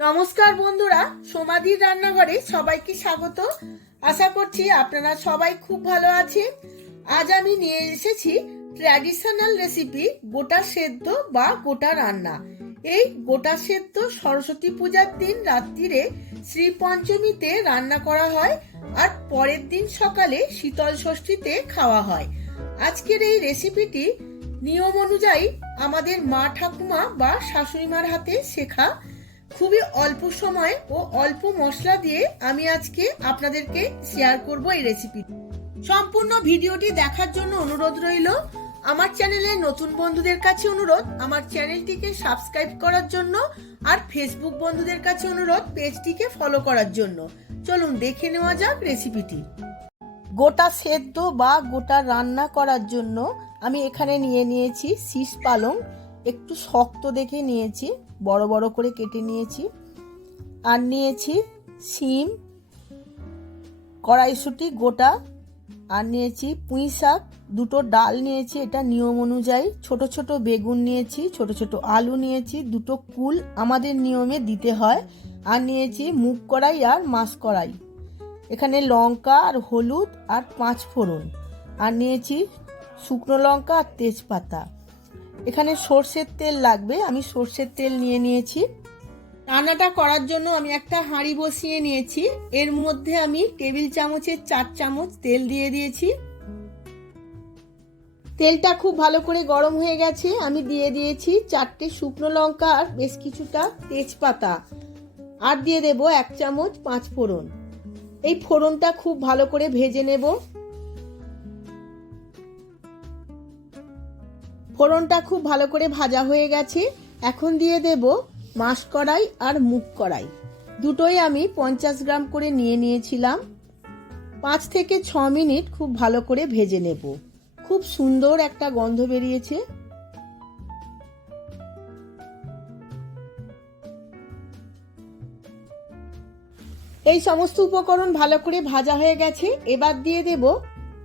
নমস্কার বন্ধুরা, সমাধির রান্নাঘরে সবাইকে স্বাগত। আশা করছি আপনারা সবাই খুব ভালো আছেন। আজ আমি নিয়ে এসেছি ট্র্যাডিশনাল রেসিপি গোটা সেদ্ধ বা গোটা রান্না। এই গোটা সেদ্ধ সরস্বতী পূজার দিন রাত্রিরে শ্রী পঞ্চমীতে রান্না করা হয় আর পরের দিন সকালে শীতল ষষ্ঠীতে খাওয়া হয়। আজকের এই রেসিপিটি নিয়ম অনুযায়ী আমাদের মা ঠাকুমা বা শাশুড়ি মার হাতে শেখা। খুবই অল্প সময় ও অল্প মশলা দিয়ে আমি আজকে আপনাদেরকে শেয়ার করব এই রেসিপি। সম্পূর্ণ ভিডিওটি দেখার জন্য অনুরোধ রইল। আমার চ্যানেলে নতুন বন্ধুদের কাছে অনুরোধ আমার চ্যানেলটিকে সাবস্ক্রাইব করার জন্য, আর ফেসবুক বন্ধুদের কাছে অনুরোধ পেজটিকে ফলো করার জন্য। চলুন দেখে নেওয়া যাক রেসিপিটি। গোটা সেদ্ধ বা গোটা রান্না করার জন্য আমি এখানে নিয়ে নিয়েছি শীষ পালং, একটু শক্ত দেখে নিয়েছি, বড় বড় করে কেটে নিয়েছি। আর নিয়েছি শিম, কড়াইশুঁটি গোটা, আর নিয়েছি পুঁই শাক, দুটো ডাল নিয়েছি এটা নিয়ম অনুযায়ী, ছোট ছোট বেগুন নিয়েছি, ছোট ছোট আলু নিয়েছি, দুটো কুল আমাদের নিয়মে দিতে হয়। আর নিয়েছি মুগ কড়াই আর মাছ কড়াই, এখানে লঙ্কা আর হলুদ আর 5 ফোড়ন, আর নিয়েছি শুকনো লঙ্কা আর তেজপাতা। এখানে সর্ষের তেল লাগবে, আমি সর্ষের তেল নিয়ে নিয়েছি। রান্নাটা করার জন্য আমি একটা হাঁড়ি বসিয়ে নিয়েছি, এর মধ্যে আমি টেবিল চামচের 4 চামচ তেল দিয়ে দিয়েছি। তেলটা খুব ভালো করে গরম হয়ে গেছে, আমি দিয়ে দিয়েছি 4টে শুকনো লঙ্কা আর বেশ কিছুটা তেজপাতা, আর দিয়ে দেব 1 চামচ 5 ফোড়ন। এই ফোড়নটা খুব ভালো করে ভেজে নেব। ফোড়নটা খুব ভালো করে ভাজা হয়ে গেছে, এখন দিয়ে দেব মাছ কড়াই আর মুগ কড়াই, দুটোই আমি 50 গ্রাম করে নিয়ে নিয়েছিলাম। 5 থেকে 6 মিনিট খুব ভালো করে ভেজে নেব। খুব সুন্দর একটা গন্ধ বেরিয়েছে। এই সমস্ত উপকরণ ভালো করে ভাজা হয়ে গেছে, এবার দিয়ে দেব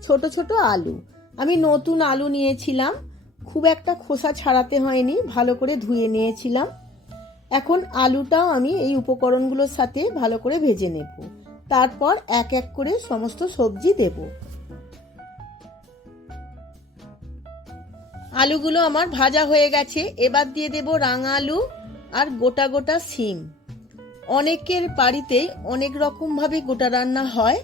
ছোট ছোট আলু। আমি নতুন আলু নিয়েছিলাম, খুব একটা খোসা ছাড়াতে হয়নি, ভালো করে ধুয়ে নিয়েছিলাম। এখন আলুটাও আমি এই উপকরণগুলোর সাথে ভালো করে ভেজে নেব, তারপর এক এক করে সমস্ত সবজি দেব। আলুগুলো আমার ভাজা হয়ে গেছে, এবার দিয়ে দেব রাঙা আলু আর গোটা গোটা শিম। অনেকের বাড়িতে অনেক রকম ভাবে গোটা রান্না হয়,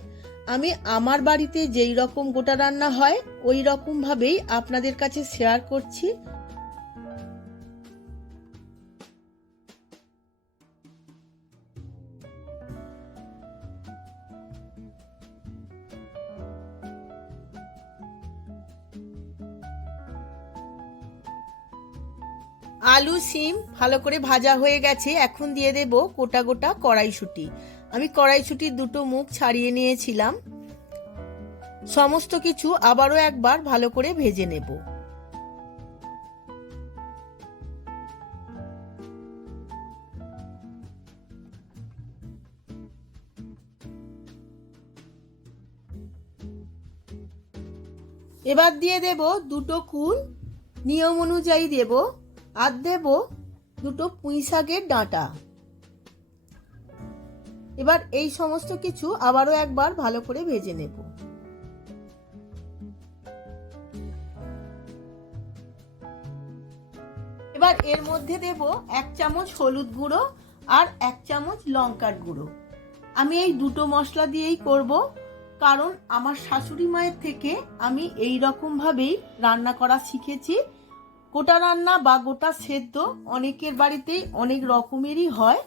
আমি আমার বাড়িতে যেই রকম গোটা রান্না হয় ওই রকম ভাবেই আপনাদের কাছে শেয়ার করছি। আলু শিম ভালো করে ভাজা হয়ে গেছে, এখন দিয়ে দেব গোটা গোটা কড়াইশুঁটি। আমি কড়াইশুঁটির দুটো মুখ ছাড়িয়ে নিয়েছিলাম। সমস্ত কিছু আবারও একবার ভালো করে ভেজে নেব। এবার দিয়ে দেব দুটো কুল, নিয়ম অনুযায়ী দেব, আর দেব দুটো পুঁই শাকের ডাঁটা। এবার এই সমস্ত কিছু আবারও একবার ভালো করে ভেজে নেব। এবার এর মধ্যে দেব 1 চামচ হলুদ গুঁড়ো আর 1 চামচ লঙ্কার গুঁড়ো। আমি এই দুটো মশলা দিয়েই করব, কারণ আমার শাশুড়ি মায়ের থেকে আমি এই রকম ভাবেই রান্না করা শিখেছি। গোটা রান্না বা গোটা সেদ্ধ অনেকের বাড়িতেই অনেক রকমেরই হয়,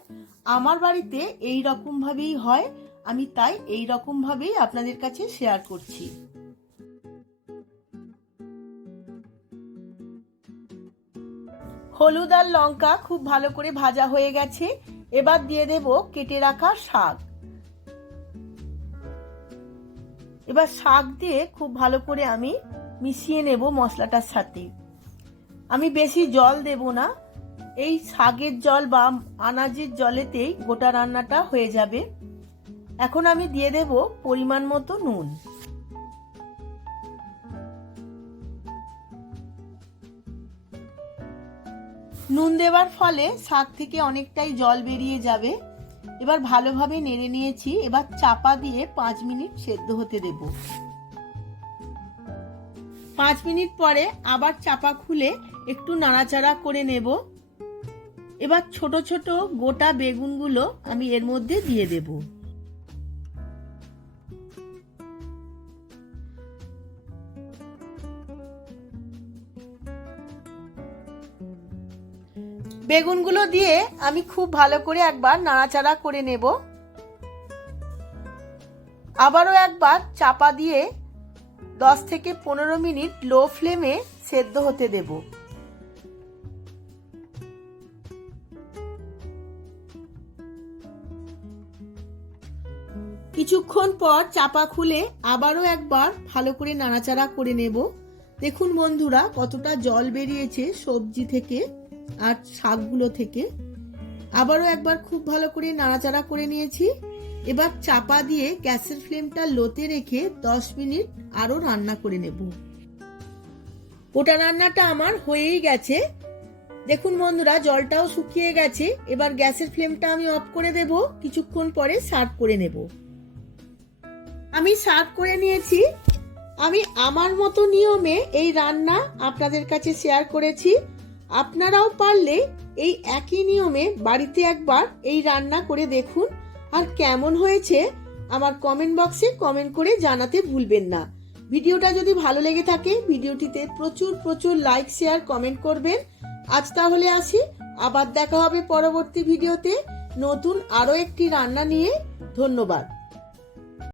আমার বাড়িতে এই রকম ভাবেই হয়, আমি তাই এই রকম ভাবেই আপনাদের কাছে শেয়ার করছি। হলুদ আর লঙ্কা খুব ভালো করে ভাজা হয়ে গেছে, এবার দিয়ে দেব কেটে রাখা শাক। এবার শাক দিয়ে খুব ভালো করে আমি মিশিয়ে নেব মশলাটার সাথে। আমি বেশি জল দেব না, এই শাকের জল বা আনাজের জলেতেই গোটা রান্নাটা হয়ে যাবে। এখন আমি দিয়ে দেব পরিমাণ মতো নুন। নুন দেওয়ার ফলে শাক থেকে অনেকটাই জল বেরিয়ে যাবে। এবার ভালোভাবে নেড়ে নিয়েছি। এবার চাপা দিয়ে 5 মিনিট সেদ্ধ হতে দেব। 5 মিনিট পরে আবার চাপা খুলে একটু নাড়াচাড়া করে নেব। এবার ছোট ছোট গোটা বেগুনগুলো আমি এর মধ্যে দিয়ে দেব। বেগুনগুলো দিয়ে আমি খুব ভালো করে একবার নাড়াচাড়া করে নেব। আবারও একবার চাপা দিয়ে 10 থেকে 15 মিনিট লো ফ্লেমে সেদ্ধ হতে দেব। কিছুক্ষণ পর চাপা খুলে আবারও একবার ভালো করে নাড়াচাড়া করে নেব। দেখুন বন্ধুরা, কতটা জল বেরিয়েছে সবজি থেকে আর শাকগুলো থেকে। আবারও একবার খুব ভালো করে নাড়াচাড়া করে নিয়েছি। এবার চাপা দিয়ে গ্যাসের ফ্লেমটা লোতে রেখে 10 মিনিট আরো রান্না করে নেব। গোটা রান্নাটা আমার হয়েই গেছে। দেখুন বন্ধুরা, জলটাও শুকিয়ে গেছে। এবার গ্যাসের ফ্লেমটা আমি অফ করে দেব। কিছুক্ষণ পরে সার্ভ করে নেব। আমি সার্ভ করে নিয়েছি। আমি আমার মতো নিয়মে এই রান্না আপনাদের কাছে শেয়ার করেছি। আপনারাও পারলে এই একই নিয়মে বাড়িতে একবার এই রান্না করে দেখুন। আর কেমন হয়েছে আমার কমেন্ট বক্সে কমেন্ট করে জানাতে ভুলবেন না। ভিডিওটা যদি ভালো লেগে থাকে ভিডিওটিতে প্রচুর প্রচুর লাইক, শেয়ার, কমেন্ট করবেন। আজ তাহলে আসি, আবার দেখা হবে পরবর্তী ভিডিওতে নতুন আরো একটি রান্না নিয়ে। ধন্যবাদ।